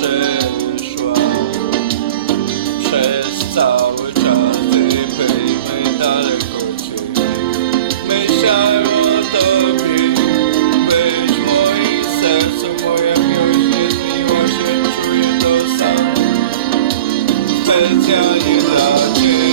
przeszła. Przez cały czas byliśmy daleko ciebie myślałem o tobie byś w moim sercu moja miłość nie zmiła się. Czuję to samo. Specjalnie dla ciebie.